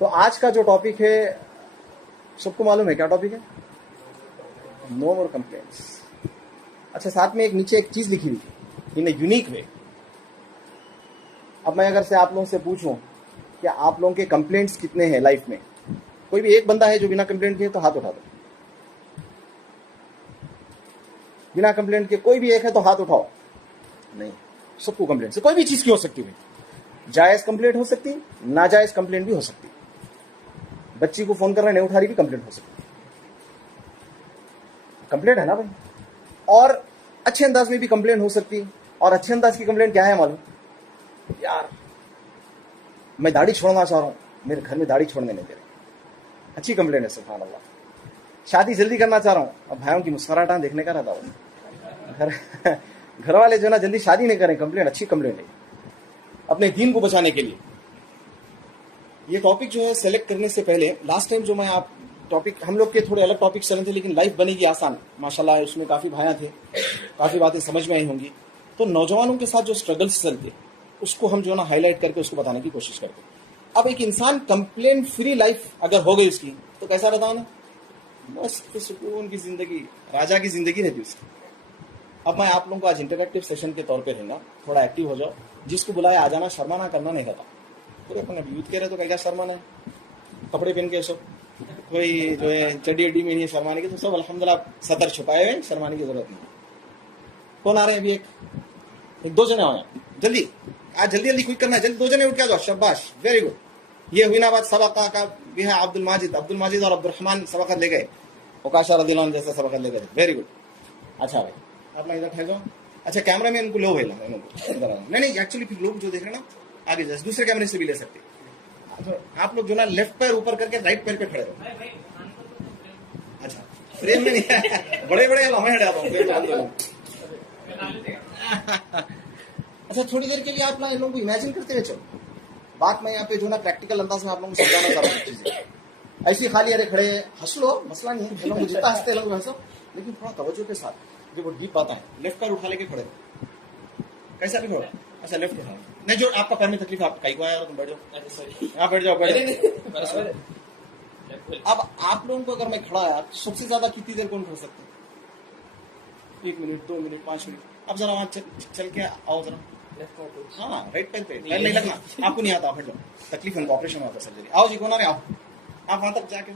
تو آج کا جو ٹاپک ہے سب کو معلوم ہے کیا ٹاپک ہے؟ نو مور کمپلینٹس. اچھا ساتھ میں ایک نیچے ایک چیز لکھی ہوئی ان اے یونیک وے. اب میں اگر سے آپ لوگوں سے پوچھوں کہ آپ لوگوں کے کمپلینٹس کتنے ہیں لائف میں, کوئی بھی ایک بندہ ہے جو بنا کمپلینٹ کے تو ہاتھ اٹھا دو. بنا کمپلینٹ کے کوئی بھی ایک ہے تو ہاتھ اٹھاؤ. نہیں, سب کو کمپلینٹ سے کوئی بھی چیز کی ہو سکتی ہے. جائز کمپلینٹ ہو سکتی, ناجائز کمپلینٹ بھی ہو سکتی. بچی کو فون کر رہے نہیں اٹھا رہی بھی کمپلینٹ ہو سکتی. کمپلینٹ ہے نا بھائی. اور اچھے انداز میں بھی کمپلینٹ ہو سکتی. اور اچھے انداز کی کمپلینٹ کیا ہے معلوم؟ یار میں داڑھی چھوڑنا چاہ رہا ہوں, میرے گھر میں داڑھی چھوڑنے نہیں دے رہے. اچھی کمپلینٹ ہے سبحان اللہ. شادی جلدی کرنا چاہ رہا ہوں, اب بھائیوں کی مسکراہٹاں دیکھنے کا رہتا ہوں. گھر والے جو ہے نا جلدی شادی نہیں کریں, کمپلینٹ اچھی کمپلینٹ ہے اپنے دین کو بچانے کے لیے. یہ ٹاپک جو ہے سلیکٹ کرنے سے پہلے لاسٹ ٹائم جو میں آپ ٹاپک ہم لوگ کے تھوڑے الگ ٹاپک چلے تھے, لیکن لائف بنے گی آسان ماشاءاللہ. اس میں کافی بھائیاں تھے, کافی باتیں سمجھ میں آئی ہوں گی. تو نوجوانوں کے ساتھ جو اسٹرگلس چلتے اس کو ہم جو ہے نا ہائی لائٹ کر کے اس کو بتانے کی کوشش کرتے. اب ایک انسان کمپلین فری لائف اگر ہو گئی اس کی تو کیسا رہتا ہے نا, بس سکون کی زندگی, راجا کی زندگی رہتی اس کی. اب میں آپ لوگوں کو آج انٹریکٹیو سیشن کے طور پہ رہوں گا, تھوڑا ایکٹیو ہو جاؤ. جس کو بلایا آ جانا, شرمانا کرنا نہیں کہتا. پورے اپنے یوتھ کہہ رہے تو کیا شرمانا ہے, کپڑے پہن کے سب کوئی جو ہے چڈی اڈی میں نہیں شرمانے کی, تو سب الحمدللہ سطر چھپائے ہوئے, شرمانے کی ضرورت نہیں. کون آ رہے ہیں ابھی؟ ایک دو جنے آئے جلدی, آج جلدی جلدی کوئی کرنا ہے, جلدی دو جنے اٹھ کے آ جاؤ. شاباش, ویری گڈ. یہ ہوئی نا بات سبقہ کا بھی ہے. عبد الماجد اور عبد الرحمان سبقت لے گئے, اوکاشا رضی اللہ عنہ جیسا سبقت لے گئے. Very good. اچھا بھائی آپ ادھر ٹھہر جاؤ. اچھا کیمرہ میں ان کو لو بھیجنا, نہیں ایکچولی پھر لوگ جو دیکھ رہے ہیں نا آگے جیسے دوسرے کیمرے سے بھی لے سکتے. آپ لوگ جو نا لیفٹ پیر اوپر کر کے رائٹ پیر پہ کھڑے رہو. اچھا فریم میں نہیں ہے, بڑے بڑے ہمیں ہٹا دو. اچھا تھوڑی دیر کے لیے آپ ان لوگوں کو امیجن کرتے ہوئے چلو. بات میں یہاں پہ جو نا پریکٹیکل انداز میں آپ لوگوں کو سمجھانا چاہ رہا ہوں چیزیں. ایسی خالی ارے کھڑے ہنس لو, مسئلہ نہیں ہے, لوگ جتنا ہنستے لوگ ہنسو, لیکن تھوڑا توجہ کے ساتھ. جو وہ ڈیپ بات ہے, لیفٹ پیر اٹھا لے کے کھڑے رہو, کیسا بھی کھڑا. اچھا لیفٹ اٹھا نہیں, جو آپ کا پیر میں تکلیف آپ کہیں کو آیا تم بیٹھ جاؤ, یہاں بیٹھ جاؤ بیٹھ جاؤ. اب آپ لوگوں کو اگر میں کھڑا ہے, سب سے زیادہ کتنی دیر کون کھڑ سکتے ہیں؟ 1 منٹ, 2 منٹ, 5 منٹ. اب ذرا وہاں چل کے آؤ ذرا. ہاں رائٹ پیر پہ پیر نہیں لگنا, آپ کو نہیں آتا, ہٹ جاؤ. تکلیف ان کو آپریشن ہوتا سرجری. آؤ جی کون آ رہے, آؤ آپ وہاں تک جا کے.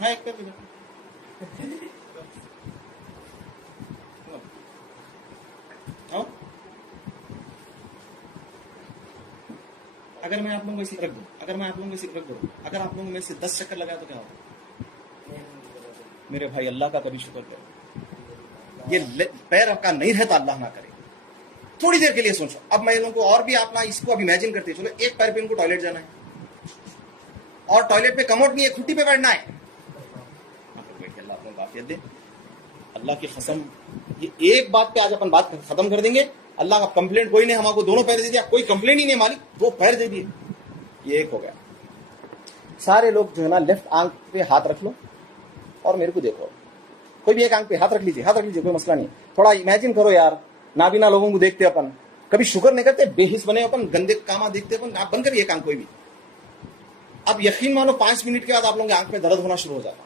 ہاں ایک پیر آؤ. اگر میں آپ لوگوں کو ایسی رکھ دوں, اگر آپ لوگوں میں سے 10 چکر لگایا تو کیا ہوگا؟ میرے بھائی اللہ کا کبھی شکر کرو. یہ پیر آپ کا نہیں رہتا, اللہ نہ کرے. تھوڑی دیر کے لیے سوچو. اب میں لوگوں کو اور بھی آپ اس کو اب امیجن کرتے چلو. ایک پیر پہ ان کو ٹوائلٹ جانا ہے, اور ٹوائلٹ پہ کموڈ نہیں ہے, کھٹی پہ بیٹھنا ہے. اللہ آپ لوگوں کو عافیت دے. اللہ کی قسم یہ ایک بات پہ آج اپن بات ختم کر دیں گے. اللہ کا کمپلینٹ کوئی نہیں, ہم کو دونوں پیر دے دیا, کوئی کمپلینٹ ہی نہیں مالک, 2 پیر دے دیے, یہ ایک ہو گیا. سارے لوگ جو ہے نا لیفٹ آنکھ پہ ہاتھ رکھ لو اور میرے کو دیکھو. کوئی بھی ایک آنکھ پہ ہاتھ رکھ لیجیے, کوئی مسئلہ نہیں. تھوڑا امیجن کرو یار, نابینا لوگوں کو دیکھتے اپن, کبھی شکر نہیں کرتے, بے حس بنے اپن, گندے کام دیکھتے اپن. آپ بند کریے ایک آنکھ کوئی بھی. اب یقین مانو 5 منٹ کے بعد آپ لوگوں کی آنکھ میں درد ہونا شروع ہو جاتا.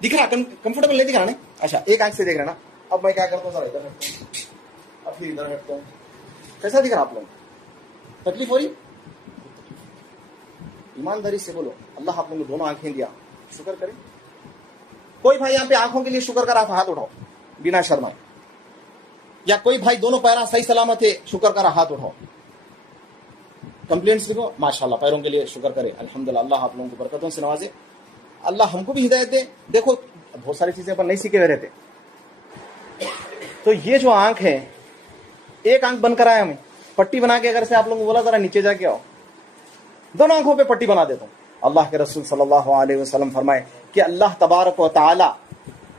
دکھ رہا, کمفرٹیبل نہیں دکھ رہا نہیں. اچھا ایک آنکھ سے دیکھ رہے نا. اب میں کیا کرتا ہوں, ذرا ادھر ہٹتا ہوں, اب پھر ادھر ہٹتا ہوں. کیسا دکھ رہا آپ لوگ؟ تکلیف ہو رہی؟ ایمانداری سے بولو, اللہ آپ لوگوں کو دونوں آنکھیں دیا, شکر کریں. کوئی بھائی یہاں پہ آنکھوں کے لیے شکر کر, آپ ہاتھ اٹھاؤ بنا شرما. یا کوئی بھائی دونوں پیروں صحیح سلامت ہے, شکر کرا, ہاتھ اٹھاؤ. کمپلینٹس لکھو, ماشاءاللہ پیروں کے لیے شکر کرے, الحمدللہ. اللہ آپ لوگوں کو برکتوں سے نوازے, اللہ ہم کو بھی ہدایت دے. دیکھو بہت ساری چیزیں اپن نہیں سیکھے ہوئے رہتے. تو یہ جو آنکھ ہے, ایک آنکھ بند کرایا ہمیں, پٹی بنا کے اگر سے آپ لوگوں کو بولا ذرا نیچے جا کے آؤ, دونوں آنکھوں پہ پٹی بنا دیتا ہوں. اللہ کے رسول صلی اللہ علیہ وسلم فرمائے کہ اللہ تبارک و تعالی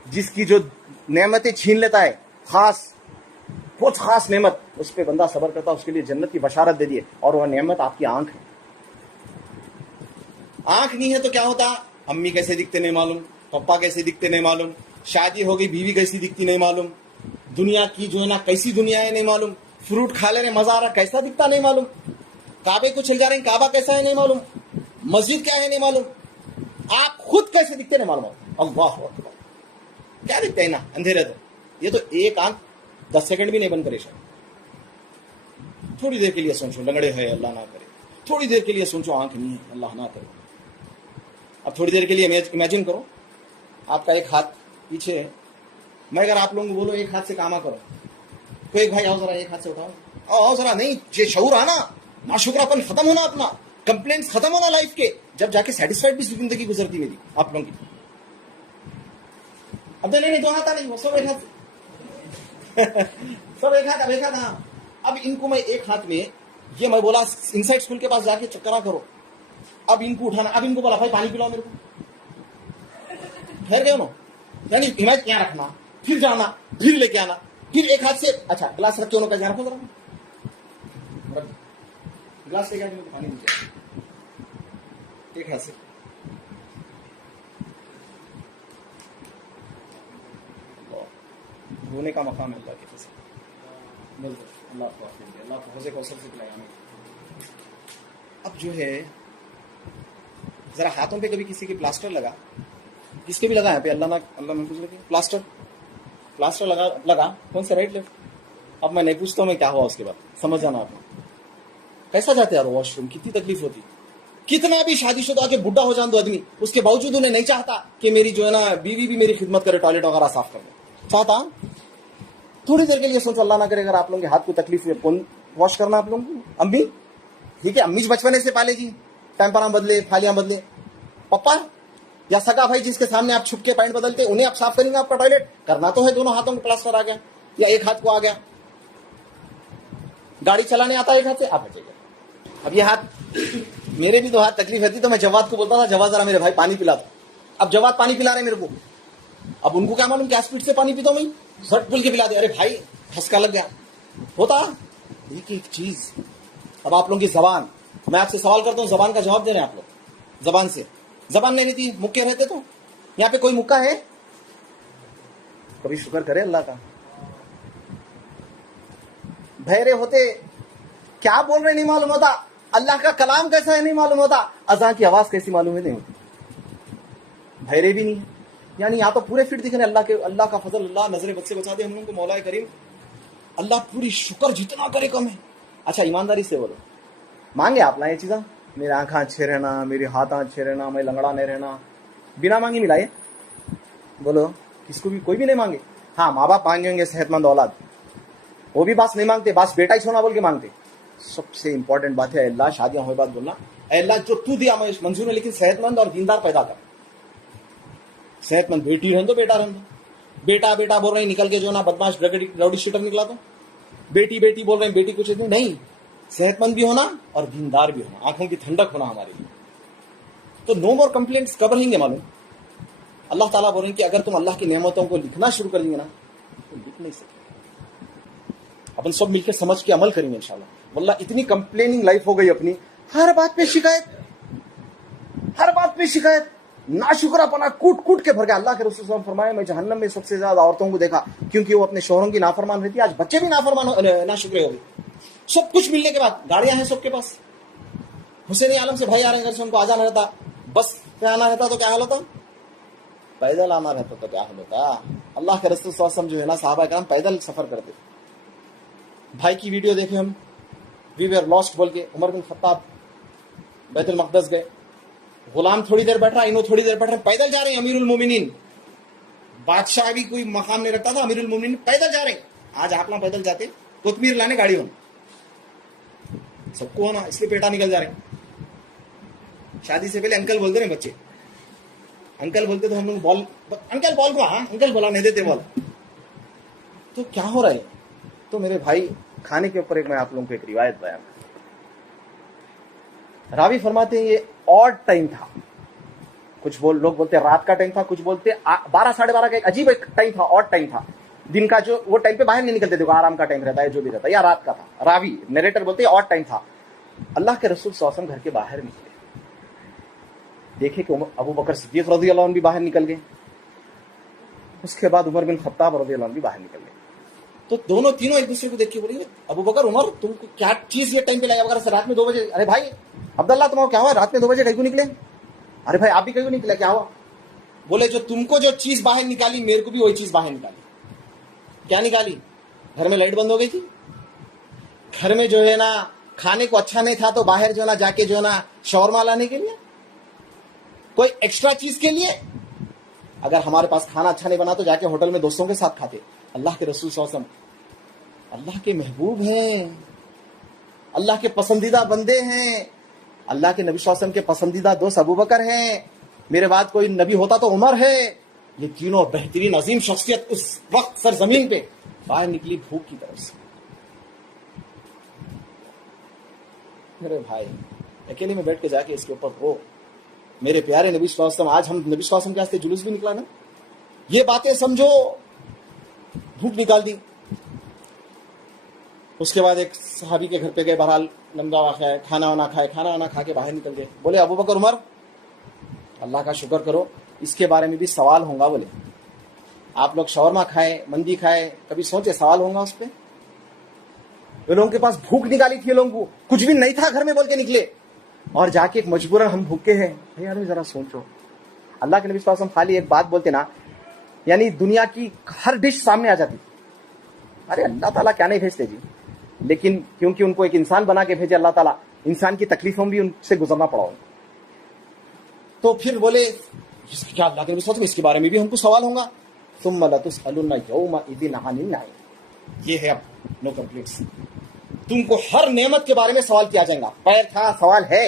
جس کی جو نعمتیں چھین لیتا ہے, بہت خاص نعمت, اس پہ بندہ صبر کرتا, اس کے لیے جنت کی بشارت دے دیے. اور وہ نعمت آپ کی آنکھ ہے. آنکھ نہیں ہے تو کیا ہوتا, امی کیسے دکھتے نہیں معلوم, پپا کیسے دکھتے نہیں معلوم, شادی ہو گئی بیوی کیسی دکھتی نہیں معلوم, دنیا کی جو ہے نا کیسی دنیا ہے نہیں معلوم, فروٹ کھا لے رہے مزہ آ رہا کیسا دکھتا نہیں معلوم, کعبے کو چل جا رہے ہیں کعبہ کیسا ہے نہیں معلوم. मस्जिद क्या है नहीं मालूम, आप खुद कैसे दिखते नहीं मालूम, अल्लाह अकबर, क्या दिखते हैं ना अंधेरे, तो ये तो एक आंख 10 सेकंड भी नहीं बंद करे। थोड़ी देर के लिए सोचो लंगड़े है, अल्लाह ना करे, थोड़ी देर के लिए सोचो आंख नहीं है, अल्लाह ना करे। अब थोड़ी देर के लिए इमेजिन करो आपका एक हाथ पीछे है, मैं अगर आप लोगों को बोलो एक हाथ से कामा करो, तो एक भाई आओ जरा एक हाथ से उठाओ, आओ जरा, नहीं ये शऊर आना, नाशुक्रापन खत्म होना, अपना कंप्लेंट्स खत्म होना लाइफ के, जब जाके सेटिस्फाइड भी जिंदगी गुजरती मेरी आप लोगों की। अब तो नहीं तो आता नहीं, सब एक हाथ सब एक हाथ, अब एक हाथ, हाँ। अब इनको मैं एक हाथ में, ये मैं बोला इनसाइड स्कूल के पास जाके चक्करा करो, अब इनको उठाना, अब इनको बोला भाई पानी पिलाओ मेरे को, ठहर गए ना, यानी हिमायत क्या रखना, फिर जाना, फिर लेके आना, फिर एक हाथ से, अच्छा गिलास रख के उन्होंने क्या रखो जरा, गिलास लेके आके पानी दीजिए एक हाथ से, रोने का मकाम है अल्लाह के फजल, अल्लाह को अल्लाह को हौज़े कौसर से पिलाया। अब जो है जरा हाथों पे कभी किसी के प्लास्टर लगा, किसके भी लगा है पे, अल्लाह महफूज लगे, प्लास्टर लगा कौन से, राइट लेफ्ट, अब मैं नहीं पूछता हूँ मैं क्या हुआ उसके बाद, समझ जाना आप कैसा जाते यार वॉशरूम, कितनी तकलीफ होती, कितना भी शादीशुदा के बुढ़ा हो जान दो आदमी, उसके बावजूद उन्हें नहीं चाहता कि मेरी जो है ना बीवी भी मेरी खिदमत करे, टॉयलेट वगैरह साफ कर दे, चाहता। थोड़ी देर के लिए सोचो अल्लाह ना करे अगर आप लोगों के हाथ को तकलीफ हुई, कौन वॉश करना आप लोगों को, अम्मी, ठीक है अम्मी बचपने से पालेगी, पैम्परा बदले, फालियां बदले, पप्पा या सगा भाई जिसके सामने आप छुप के पैंट बदलते, उन्हें आप साफ करेंगे आपका टॉयलेट, करना तो है, दोनों हाथों में प्लास्टर आ गया या एक हाथ को आ गया, गाड़ी चलाने आता है एक हाथ से, आप बचेगा। अब ये हाथ, मेरे भी तो हाथ तकलीफ होती तो मैं जवाद को बोलता था, जवाद जरा मेरे भाई पानी पिला दो, अब जवाद पानी पिला रहे मेरे को, अब उनको क्या मालूम क्या स्पीड से पानी पीता हूं मैं, झट पुल के पिला दे, अरे भाई ठसका लग गया, होता एक एक चीज। अब आप लोगों की जबान, मैं आपसे सवाल करता हूं, जबान का जवाब दे रहे हैं आप लोग, जबान से, जबान नहीं रहती, मुक्के रहते, तो यहाँ पे कोई मुक्का है, कभी शुक्र करे अल्लाह का, बहरे होते क्या बोल रहे नहीं मालूम होता, अल्लाह का कलाम कैसा है नहीं मालूम होता, अज़ान की आवाज कैसी मालूम है नहीं होती, बहरे भी नहीं है, यानी यहाँ तो पूरे फिट दिख रहे, अल्लाह का फजल, अल्लाह नजरे बद से बचा दे हम लोगों को, मौला करीम अल्लाह पूरी शुक्र जितना करे कम है। अच्छा ईमानदारी से बोलो, मांगे आप ना ये चीज़ा, मेरे आंखें अच्छे रहना, मेरे हाथ अच्छे रहना, मैं लंगड़ा नहीं रहना, बिना मांगे मिलाए, बोलो किसको भी, कोई भी नहीं मांगे, हाँ माँ बाप मांगेंगे सेहतमंद औलाद, वो भी बात नहीं मांगते, बस बेटा ही सोना बोल के मांगते। सबसे इंपॉर्टेंट बात है अल्लाह, शादियां हुई बात बोलना, अल्लाह जो तू दिया मैं मंजूर है, लेकिन सेहतमंद और दीनदार पैदा कर, सेहतमंद बेटी रहने दो, बेटा रहने दो, बेटा बेटा बोल रहे हैं निकल के जो ना बदमाश राउडी शीटर निकला, तो बेटी बेटी बोल रहे हैं, बेटी कुछ नहीं, सेहतमंद भी होना और दीनदार भी होना, आंखों की ठंडक होना हमारे लिए, तो नो मोर कंप्लेंट्स। कब रहेंगे मालूम, अल्लाह ताला बोल रहे हैं कि अगर तुम अल्लाह की नेमतों को लिखना शुरू कर देंगे ना तो लिख नहीं सकते, अपन सब मिलकर समझ के अमल करेंगे इंशाल्लाह। वल्लाह इतनी कंप्लेनिंग लाइफ हो गई अपनी, हर बात पे शिकायत, हर बात पे शिकायत, नाशुक्रापना कूट कूट के भर गया। अल्लाह के रसूल सल्लल्लाहु अलैहि वसल्लम फरमाए मैं जहन्नम में सबसे ज्यादा औरतों को देखा क्योंकि वो अपने शौहरों की नाफरमान रहती है। आज बच्चे भी नाशुक्रे हो गए, सब कुछ मिलने के बाद, गाड़ियां हैं सबके पास, हुसैन आलम से भाई आ रहे हैं घर से, उनको आ जाना रहता, बस पे आना रहता तो क्या हाल होता, पैदल आना रहता तो क्या हाल होता। अल्लाह के रसूल सल्लल्लाहु अलैहि वसल्लम जो है ना, सहाबा कराम पैदल सफर करते। भाई की वीडियो देखे हम, वी वर लॉस्ट बोल के, उमर बिन खत्ताब बैतुल मक़दस गए, गुलाम थोड़ी देर बैठ रहा, इन्हों थोड़ी देर बैठ रहे, पैदल जा रहे हैं। अमीरुल मोमिनीन, बादशाह भी कोई मकाम नहीं रखता था, अमीरुल मोमिनीन पैदल जा रहे हैं। आज आप ना पैदल जाते, कोतमीर लाने गाड़ी हो, सबको होना, इसलिए पेटा निकल जा रहे हैं। शादी से पहले अंकल बोलते रहे बच्चे, अंकल बोलते तो हम लोग बॉल, अंकल बॉल को, हाँ अंकल बोला नहीं देते बॉल। तो क्या हो रहा है, तो मेरे भाई खाने के ऊपर एक मैं आप लोगों को एक रिवायत बयान, रावी फरमाते हैं ये ऑड टाइम था, कुछ लोग बोलते हैं रात का टाइम था, कुछ बोलते 12 साढ़े 12 का एक अजीब एक टाइम था, ऑड टाइम था, दिन का जो वो टाइम पे बाहर नहीं निकलते थे, आराम का टाइम रहता है जो भी रहता है, या रात का था। रावी नरेटर बोलते हैं ऑड टाइम था। अल्लाह के रसूल सल्लल्लाहु अलैहि वसल्लम घर के बाहर निकले, देखे कि अबू बकर सिद्दीक रज़ियल्लाहु अन्हु भी बाहर निकल गए, उसके बाद उमर बिन खत्ताब रज़ियल्लाहु अन्हु भी बाहर निकल गए। तो दोनों तीनों एक दूसरे को देख के बोले अबू बकर उमर तुमको क्या चीज ये टाइम पे लाया वगैरह से, रात में 2 बजे, अरे भाई अब्दुल्ला तुम्हारा क्या हुआ, रात में 2 बजे कहीं को निकले? अरे भाई आप भी कहीं को निकले, क्या हुआ? बोले जो तुमको जो चीज बाहर निकाली मेरे को भी वही चीज बाहर निकाली। क्या निकाली? घर में लाइट बंद हो गई थी, घर में जो है ना खाने को अच्छा नहीं था तो बाहर जो है ना जाके जो है ना शौरमा लाने के लिए, कोई एक्स्ट्रा चीज के लिए। अगर हमारे पास खाना अच्छा नहीं बना तो जाके होटल में दोस्तों के साथ खाते। अल्लाह के रसूल सल्लल्लाहु अलैहि वसल्लम अल्लाह के महबूब हैं, अल्लाह के पसंदीदा बंदे हैं। अल्लाह के नबी सल्लल्लाहु अलैहि वसल्लम के पसंदीदा दोस्त अबू बकर हैं, मेरे बाद कोई नबी होता तो उमर है। ये तीनों बेहतरीन अजीम शख्सियत उस वक्त सरजमीन पे बाहर निकली भूख की तरफ से। मेरे भाई अकेले में बैठ के जाके इसके ऊपर रो, मेरे प्यारे नबी सल्लल्लाहु अलैहि वसल्लम, आज हम नबी सल्लल्लाहु अलैहि वसल्लम के वास्ते जुलूस भी निकला ना, ये बातें समझो, भूख निकाल दी। उसके बाद एक सहाबी के घर पे गए, बहरहाल लंबा वाक़या है, खाना वाना खाए, खाना वाना खा के बाहर निकल गए। बोले अबू बकर उमर अल्लाह का शुक्र करो, इसके बारे में भी सवाल होगा। बोले आप लोग शवरमा खाए, मंदी खाए, कभी सोचे सवाल होगा उस पर? ये लोगों के पास भूख निकाली थी, लोगों को कुछ भी नहीं था घर में बोल के निकले, और जाके एक मजबूरन हम भूखे हैं। यार जरा सोचो, अल्लाह के नबी सल्लल्लाहु अलैहि वसल्लम खाली एक बात बोलते ना, यानी दुनिया की हर डिश सामने आ जाती। अरे अल्लाह ताला क्या नहीं भेजते जी, लेकिन क्योंकि उनको एक इंसान बना के भेजे अल्लाह ताला, इंसान की तकलीफों भी उनसे गुजरना पड़ा। तो फिर बोले क्या अल्लाह के नबी सल्लल्लाहु अलैहि वसल्लम इसके बारे में भी हमको सवाल होगा। तुम लतुसअलुन्ना यौमइज़िन अनिन नईम। ये है अब नो कंप्लीट्स, तुमको हर नेमत के बारे में सवाल किया जाएगा। पैर था, सवाल है,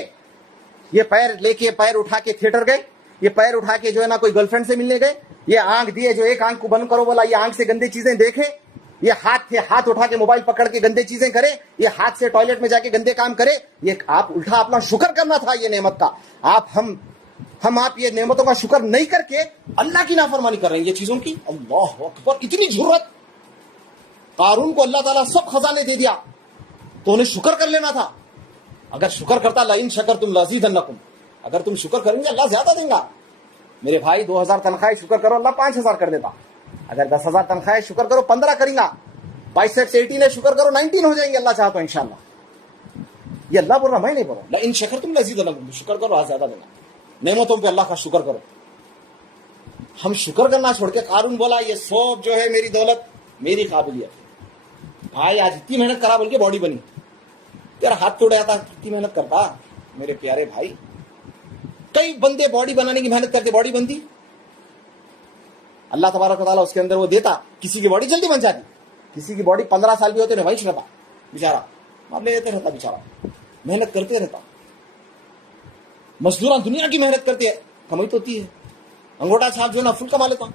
ये पैर लेके पैर उठा के थिएटर गए, ये पैर उठा के जो है ना कोई गर्लफ्रेंड से मिलने गए, ये आंख दिए जो एक आंख को बंद करो बोला, ये आंख से गंदी चीजें देखे, ये हाथ थे हाथ उठा के मोबाइल पकड़ के गंदे चीजें करे, ये हाथ से टॉयलेट में जाके गंदे काम करे। ये आप उल्टा अपना शुक्र करना था ये नेमत का। आप ये नेमतों का शुक्र नहीं करके अल्लाह की नाफरमानी कर रहे हैं ये चीजों की। अल्लाह अकबर, इतनी जरूरत। कारून को अल्लाह ताला सब खजाने दे दिया तो उन्हें शुक्र कर लेना था। अगर शुक्र करता लाइन शकर तुम लजीदन्नकुम, अगर तुम शुक्र करेंगे अल्लाह ज्यादा देगा। मेरे भाई 2000 तनख्वाह शुक्र करो अल्लाह 5000 कर देता। अगर 10,000 तनख्वाह शुक्र करो 15 करेगा। 22 से 18 है शुक्र करो 19 हो जाएंगे अल्लाह चाहता इंशाल्लाह। ये अल्लाह बोल रहा, मैं नहीं बोल रहा। लाइन शकर तुम लजीदन्नकुम, शुक्र करो आज ज्यादा देगा। नेमतों पे अल्लाह का शुक्र करो। हम शुक्र करना छोड़ के कारून बोला ये सब जो है मेरी दौलत, मेरी काबिलियत। भाई आज इतनी मेहनत करा बोल के बॉडी बनी, तेरा हाथ तोड़ जाता, कितनी मेहनत करता मेरे प्यारे भाई। कई बंदे बॉडी बनाने की मेहनत करते, बॉडी बनती। अल्लाह तबारक व तआला उसके अंदर वो देता, किसी की बॉडी जल्दी बन जाती, किसी की बॉडी 15 साल भी होते ना, वही रहता बेचारा, मामले देते रहता बेचारा, मेहनत करते रहता। मजदूर दुनिया की मेहनत करती है, कमाई तो होती है, अंगूठा छाप जो ना फुल कमा लेता।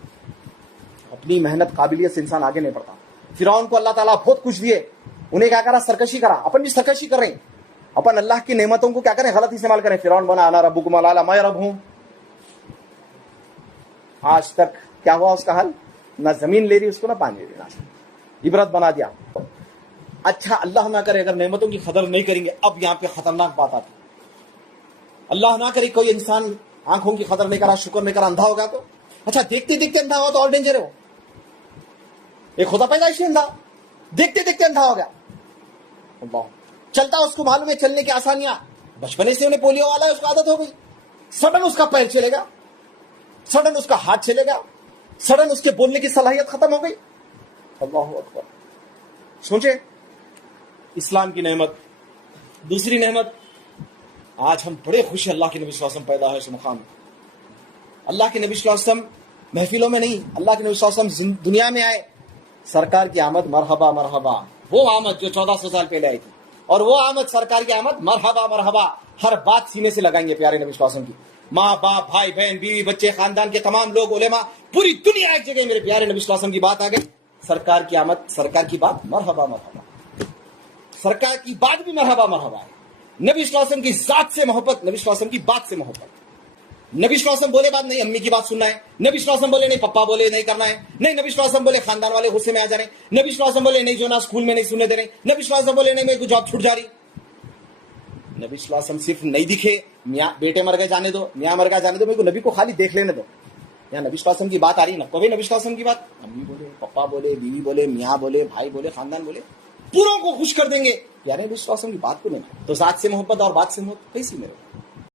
अपनी मेहनत काबिलियत से इंसान आगे नहीं बढ़ता। फिरौन को अल्लाह ताला बहुत कुछ दिए, उन्हें क्या करा, सरकशी करा। अपन भी सरकशी कर रहे हैं, अपन अल्लाह की नेमतों को क्या करें, गलत इस्तेमाल करें। फिरौन बना अना रब्बुकुम अल आला, मैं रब हूं। आज तक क्या हुआ उसका हल, ना जमीन ले रही उसको, ना पानी ले रही, इबरत बना दिया। अच्छा अल्लाह ना करे अगर नेमतों की कदर नहीं करेंगे, अब यहाँ पे खतरनाक बात आती। अल्लाह ना करे कोई इंसान आंखों की कदर नहीं करा, शुक्र नहीं करा, अंधा होगा तो अच्छा, देखते देखते अंधा हो तो और डेंजर हो। एक खुदा पैदाइशी अंधा, देखते देखते अंधा हो गया। अल्लाह चलता, उसको मालूम है चलने की आसानियां, बचपने से उन्हें पोलियो वाला है, उसको आदत हो गई। सडन उसका पैर चलेगा, सडन उसका हाथ चलेगा, सडन उसके बोलने की सलाहियत खत्म हो गई। अल्लाह अकबर। सोचे इस्लाम की नेमत। दूसरी नेमत, आज हम बड़े खुश हैं अल्लाह के नबी सल्लल्लाहु अलैहि वसल्लम पैदा है इस मुकाम में। अल्लाह के नबी सल्लल्लाहु अलैहि वसल्लम महफिलों में नहीं, अल्लाह के नबी सल्लल्लाहु अलैहि वसल्लम दुनिया में आए, सरकार की आमद मरहबा मरहबा, वो आमद जो 1400 साल पहले आई थी, और वो आमद सरकार की आमद मरहबा मरहबा, हर बात सीने से लगाएंगे प्यारे नबी सल्लल्लाहु अलैहि वसल्लम की। माँ बाप भाई बहन बीवी बच्चे खानदान के तमाम लोग उलेमा, पूरी दुनिया एक जगह मेरे प्यारे नबी सल्लल्लाहु अलैहि वसल्लम की बात आ गई। सरकार की आमद, सरकार की बात मरहबा मरहबा, सरकार की बात भी मरहबा मरहबा है। नबी सल्लल्लाहु अलैहि वसल्लम की जात से मोहब्बत, नबी सल्लल्लाहु अलैहि वसल्लम की बात से मोहब्बत। नबी सल्लल्लाहु अलैहि वसल्लम बोले बात नहीं, अम्मी की बात सुनना है। नबी सल्लल्लाहु अलैहि वसल्लम बोले नहीं, पप्पा बोले नहीं करना है। नहीं, नबी सल्लल्लाहु अलैहि वसल्लम बोले खानदान वाले गुस्से में आ जा रहे। नबी सल्लल्लाहु अलैहि वसल्लम बोले नहीं जो ना स्कूल में नहीं सुनने दे रहे। नबी सल्लल्लाहु अलैहि वसल्लम बोले नहीं मेरे को जॉब छूट जा रही। नबी सल्लल्लाहु अलैहि वसल्लम सिर्फ नहीं दिखे, मियाँ बेटे मर गए जाने दो, मियाँ मर गए जाने दो, मेरे को नबी को खाली देख लेने दो। यहाँ नबी सल्लल्लाहु अलैहि वसल्लम की बात आ रही ना, कभी नबी सल्लल्लाहु अलैहि वसल्लम की बात, अम्मी बोले, पप्पा बोले, बीवी बोले, मियाँ बोले, भाई बोले, खानदान बोले, बुरों को खुश कर देंगे, प्यारे विश्वासों की बात को नहीं माने, तो जात से मोहब्बत और बात से मोहब्बत कैसी मेरे